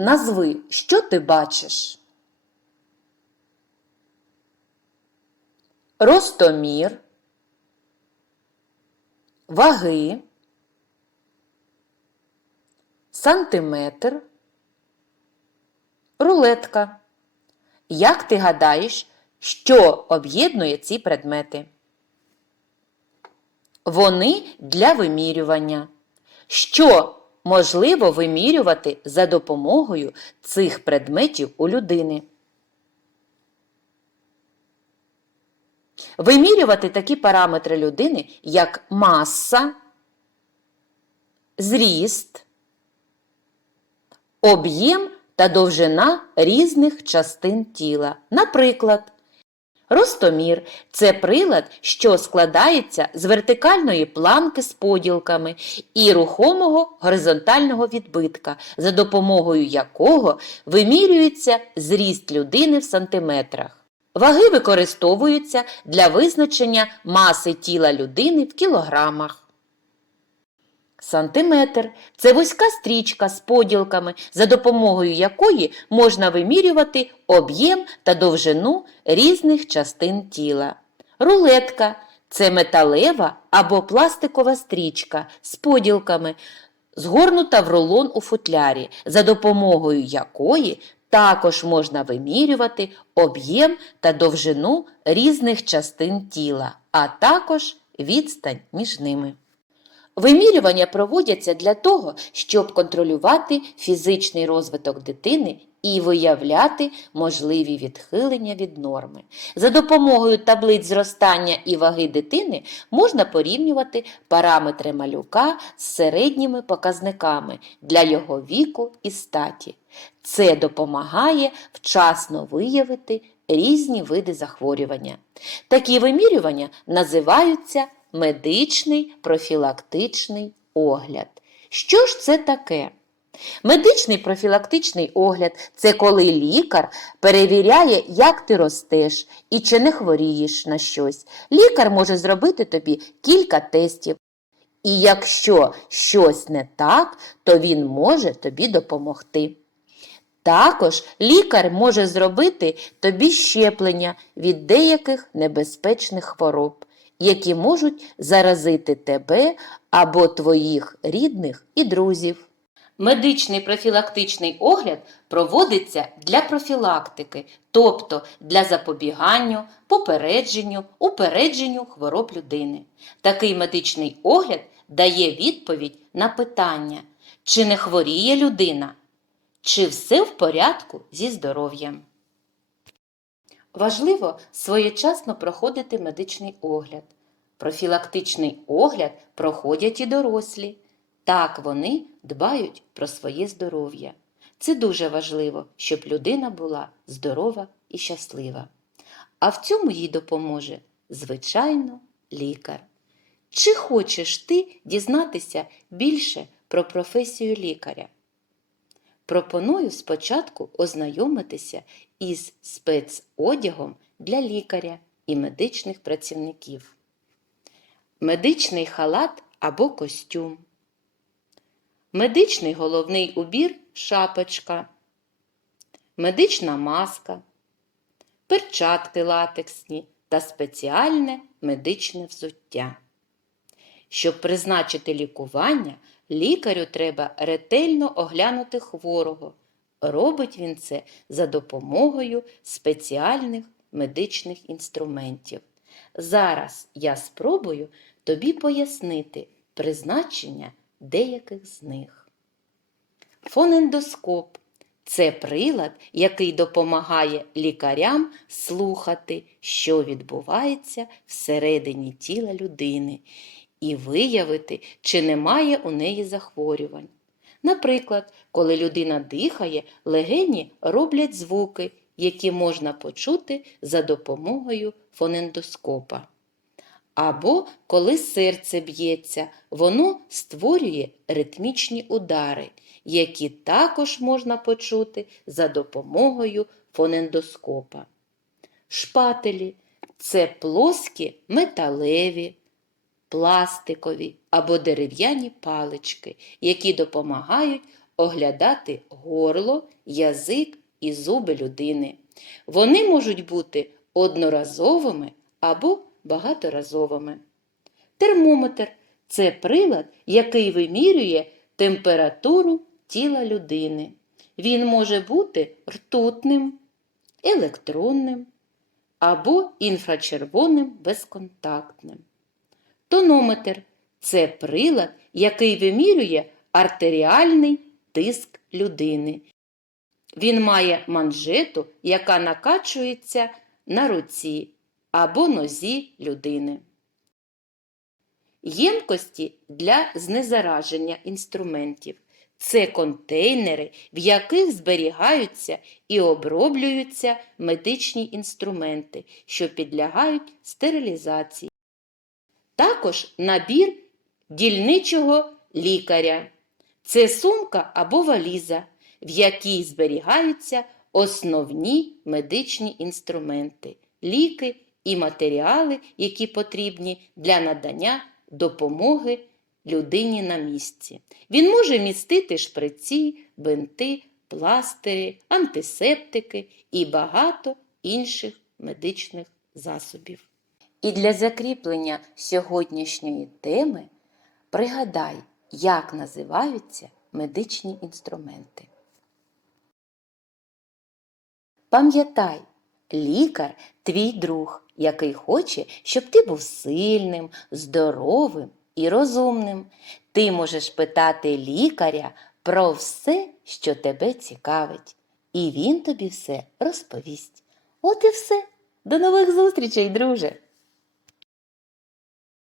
Назви, що ти бачиш? Ростомір, ваги, сантиметр, рулетка. Як ти гадаєш, що об'єднує ці предмети? Вони для вимірювання. Що можливо вимірювати за допомогою цих предметів у людини? Вимірювати такі параметри людини, як маса, зріст, об'єм та довжина різних частин тіла. Наприклад, Ростомір це прилад, що складається з вертикальної планки з поділками і рухомого горизонтального відбитка, за допомогою якого вимірюється зріст людини в сантиметрах. Ваги використовуються для визначення маси тіла людини в кілограмах. Сантиметр це вузька стрічка з поділками, за допомогою якої можна вимірювати об'єм та довжину різних частин тіла. Рулетка це металева або пластикова стрічка з поділками, згорнута в рулон у футлярі, за допомогою якої також можна вимірювати об'єм та довжину різних частин тіла, а також відстань між ними. Вимірювання проводяться для того, щоб контролювати фізичний розвиток дитини і виявляти можливі відхилення від норми. За допомогою таблиць зростання і ваги дитини можна порівнювати параметри малюка з середніми показниками для його віку і статі. Це допомагає вчасно виявити різні види захворювання. Такі вимірювання називаються медичний профілактичний огляд. Що ж це таке? Медичний профілактичний огляд це коли лікар перевіряє, як ти ростеш і чи не хворієш на щось. Лікар може зробити тобі кілька тестів. І якщо щось не так, то він може тобі допомогти. Також лікар може зробити тобі щеплення від деяких небезпечних хвороб, які можуть заразити тебе або твоїх рідних і друзів. Медичний профілактичний огляд проводиться для профілактики, тобто для запобігання, попередженню, упередженню хвороб людини. Такий медичний огляд дає відповідь на питання, чи не хворіє людина, чи все в порядку зі здоров'ям. Важливо своєчасно проходити медичний огляд. Профілактичний огляд проходять і дорослі. Так вони дбають про своє здоров'я. Це дуже важливо, щоб людина була здорова і щаслива. А в цьому їй допоможе, звичайно, лікар. Чи хочеш ти дізнатися більше про професію лікаря? Пропоную спочатку ознайомитися із спецодягом для лікаря і медичних працівників. Медичний халат або костюм. Медичний головний убір шапочка. Медична маска. Перчатки латексні та спеціальне медичне взуття. Щоб призначити лікування, лікарю треба ретельно оглянути хворого. Робить він це за допомогою спеціальних медичних інструментів. Зараз я спробую тобі пояснити призначення деяких з них. Фонендоскоп це прилад, який допомагає лікарям слухати, що відбувається всередині тіла людини, і виявити, чи немає у неї захворювань. Наприклад, коли людина дихає, легені роблять звуки, які можна почути за допомогою фонендоскопа. Або коли серце б'ється, воно створює ритмічні удари, які також можна почути за допомогою фонендоскопа. Шпателі це плоскі металеві, пластикові або дерев'яні палички, які допомагають оглядати горло, язик і зуби людини. Вони можуть бути одноразовими або багаторазовими. Термометр це прилад, який вимірює температуру тіла людини. Він може бути ртутним, електронним або інфрачервоним безконтактним. Тонометр це прилад, який вимірює артеріальний тиск людини. Він має манжету, яка накачується на руці або нозі людини. Ємкості для знезараження інструментів це контейнери, в яких зберігаються і оброблюються медичні інструменти, що підлягають стерилізації. Також набір дільничого лікаря. Це сумка або валіза, в якій зберігаються основні медичні інструменти, ліки і матеріали, які потрібні для надання допомоги людині на місці. Він може містити шприці, бинти, пластирі, антисептики і багато інших медичних засобів. І для закріплення сьогоднішньої теми пригадай, як називаються медичні інструменти. Пам'ятай, лікар твій друг, який хоче, щоб ти був сильним, здоровим і розумним. Ти можеш питати лікаря про все, що тебе цікавить, і він тобі все розповість. От і все. До нових зустрічей, друже!